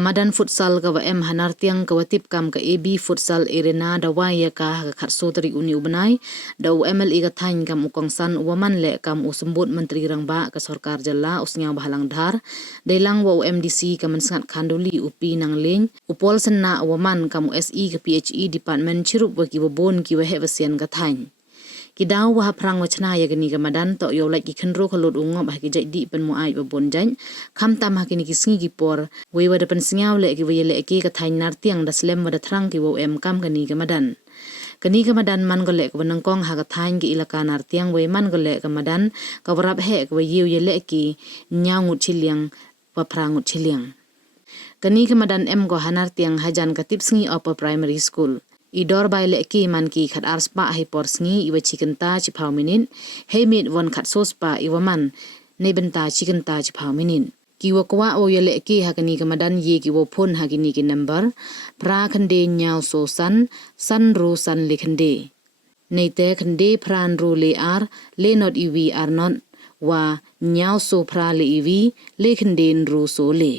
Madan Futsal ka Elaka Nartiang ka tip kam ka AB Futsal Arena da waya ka khatso tari uni ubenai da UMLE ka thain kam ukongsan waman le kam usembut menteri rangba ka sarkar jalla usnya bahalang dhar dailang wa UMDC ka mensangat khanduli upi nang leng upol senna waman kam SE ka PHE department chirup wa ki bon ki wa hevasian ka thain Kidaw wa prang wachna ya gani Madan to yo like khenro kholot ungop ha ki jadi pen mo ai bon jan kham tam ha kini kisngi ki por we wa pen singaw le ki we le ki ka thain Nartiang da slem wa da thrang ki wo em kam gani Madan kani Madan man gole ka nyngkong ha ka thain ki Elaka Nartiang we man gole Madan ka warap he ka we yu ye le ki nyangut chiliang wa prangut chiliang kani Madan em go Nartiang hajan ka tipsngi upper primary school Idor bai le ki man ki khat arspa hi porsngi iwa chikenta chi phau minin he mit won khat sospa iwa man ne benta chikenta chi phau minin ki wa kwa o ye le ki hakani Madan ye ki wo phone hakini ki number pra khande nyaw so san ro san le khande nei te khande pran ro le ar le not iwi ar not wa nyaw so pra le iwi le khande ro so le